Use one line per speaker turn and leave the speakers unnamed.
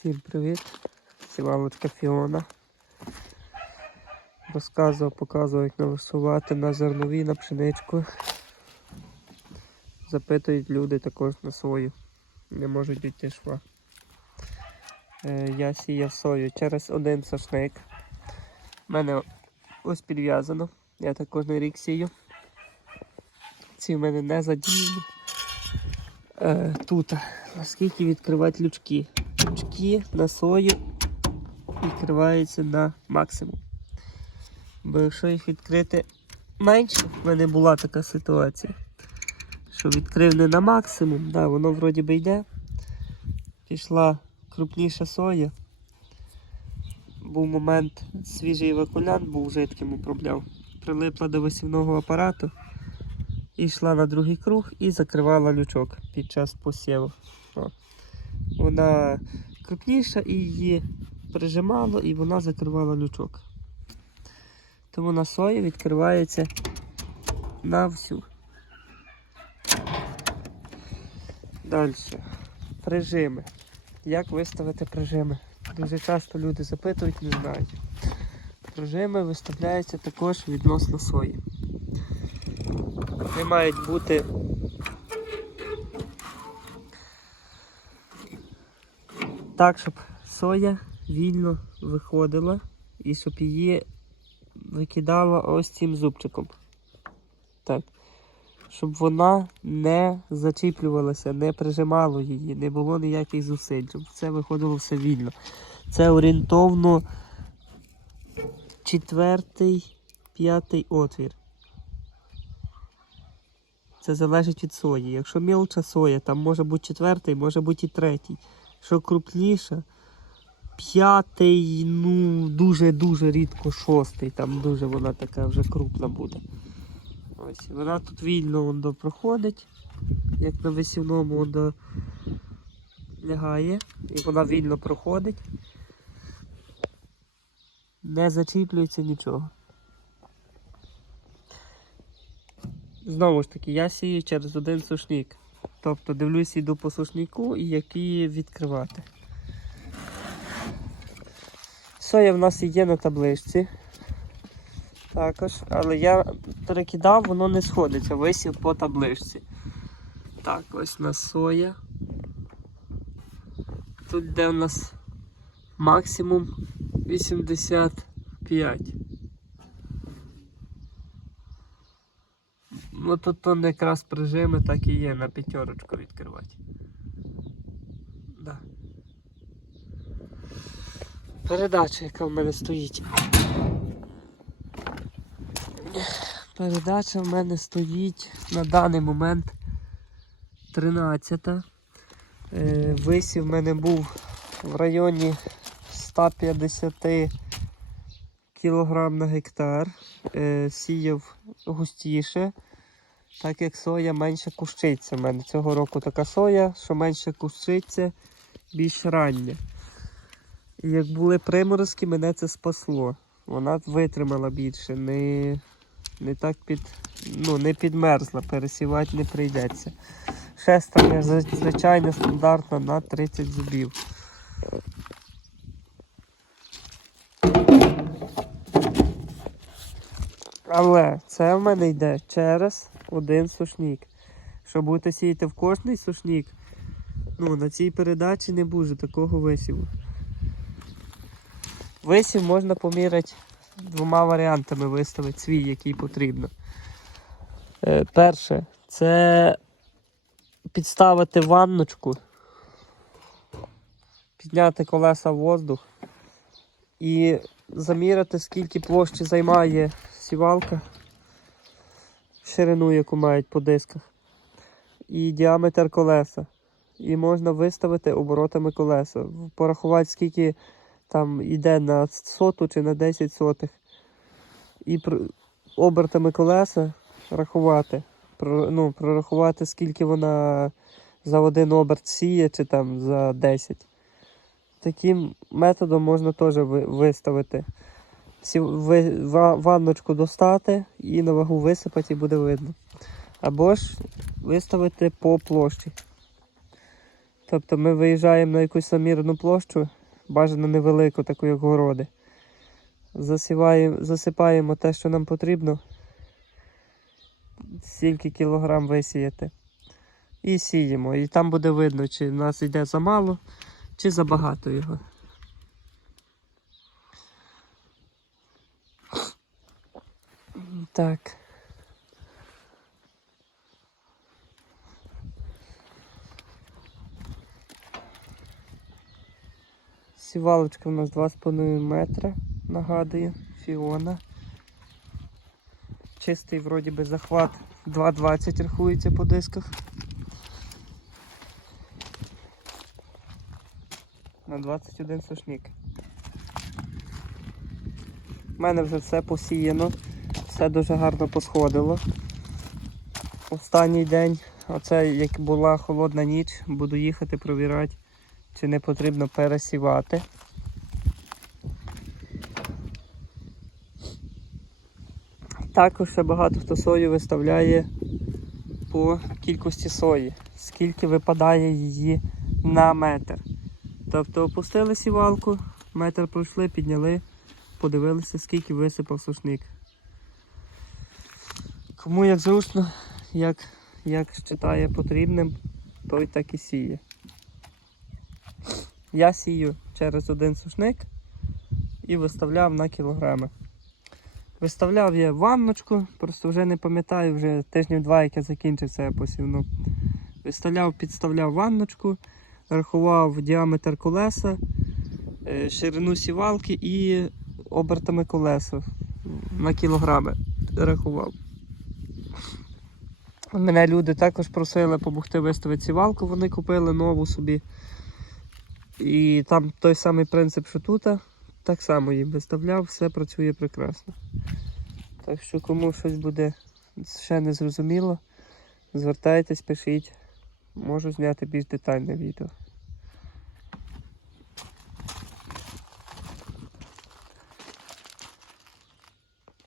Всім привіт! Сівалочка Фіона. Розказував, показував, як налаштувати на зернові, на пшеничку. Запитують люди також на свою. Не можуть дійти шва. Е, я сіяв сою через один сошник. У мене ось підв'язано. Я так кожен рік сію. Ці в мене не задіяні. Е, тут, наскільки відкривати лючки. Лючки на сою відкриваються на максимум. Бо якщо їх відкрити менше, в мене була така ситуація, що відкрив не на максимум, да, воно вроді би йде. Пішла крупніша соя. Був момент, свіжий евакулянт був жидким управляв. Прилипла до висівного апарату і йшла на другий круг і закривала лючок під час посіву. О. Вона крупніша і її прижимало, і вона закривала лючок. Тому на сої відкривається на всю. Далі. Прижими. Як виставити прижими? Дуже часто люди запитують, не знають. Прижими виставляються також відносно сої. Вони мають бути так, щоб соя вільно виходила і щоб її викидала ось цим зубчиком. Так. Щоб вона не зачіплювалася, не прижимало її, не було ніяких зусиль, щоб це виходило все вільно. Це орієнтовно четвертий, п'ятий отвір. Це залежить від сої. Якщо мілча соя, там може бути четвертий, може бути і третій. Якщо крупніша, п'ятий, ну дуже-дуже рідко шостий, там дуже вона така вже крупна буде. Ось, вона тут вільно воно проходить, як на висівному воно лягає, і вона вільно проходить. Не зачіплюється нічого. Знову ж таки, я сію через один сушник. Тобто дивлюсь, йду по сушнику і які відкривати. Соя в нас і є на табличці. Також, але я перекидав, воно не сходиться, висів по табличці. Так, ось у нас соя. Тут де у нас максимум 85. Ну тут то якраз прижими так і є на п'ятерочку відкривати. Да. Передача, яка в мене стоїть. Передача в мене стоїть на даний момент 13. Е, Висів в мене був в районі 150 кг на гектар. Е, Сіяв густіше, так як соя менше кущиться. У мене цього року така соя, що менше кущиться, більш рання. І як були приморозки, мене це спасло. Вона витримала більше, не, не так під, ну, не підмерзла, пересівати не прийдеться. Шестерня звичайно стандартна на 30 зубів. Але це в мене йде через один сушник. Щоб будете сіяти в кожний сушник, ну, на цій передачі не буде такого висіву. Висів можна поміряти двома варіантами виставити свій, який потрібно. Е, перше, це підставити ванночку, підняти колеса в воздух і заміряти, скільки площі займає сівалка, ширину, яку мають по дисках, і діаметр колеса. І можна виставити оборотами колеса, порахувати, скільки там йде на соту чи на 10 сотих. І обертами колеса рахувати. Ну, прорахувати, скільки вона за один оберт сіє, чи там за 10. Таким методом можна теж виставити. Ванночку достати і на вагу висипати і буде видно. Або ж виставити по площі. Тобто ми виїжджаємо на якусь замірну площу, бажано невелику, таку як городи. Засіваємо, засипаємо те, що нам потрібно. Стільки кілограм висіяти. І сіємо. І там буде видно, чи в нас йде замало, чи забагато його. Так. Сівалочка у нас 2,5 метра, нагадую, фіона. Чистий вроді би захват 2,20 рахується по дисках. На 21 сушник. У мене вже все посіяно, все дуже гарно посходило. Останній день, оце як була холодна ніч, буду їхати провірати, чи не потрібно пересівати. Також ще багато хто сою виставляє по кількості сої, скільки випадає її на метр. Тобто опустили сівалку, метр пройшли, підняли, подивилися, скільки висипав сушник. Кому як зручно, як, як вважає потрібним, той так і сіє. Я сію через один сушник і виставляв на кілограми. Виставляв я ванночку, просто вже не пам'ятаю, вже тижнів два, як я закінчив це посівну. Виставляв, підставляв ванночку, рахував діаметр колеса, е, ширину сівалки і обертами колеса на кілограми рахував. Мене люди також просили допомогти виставити сівалку, вони купили нову собі. І там той самий принцип, що тут, так само їм виставляв, все працює прекрасно. Так що кому щось буде ще не зрозуміло, звертайтесь, пишіть, можу зняти більш детальне відео.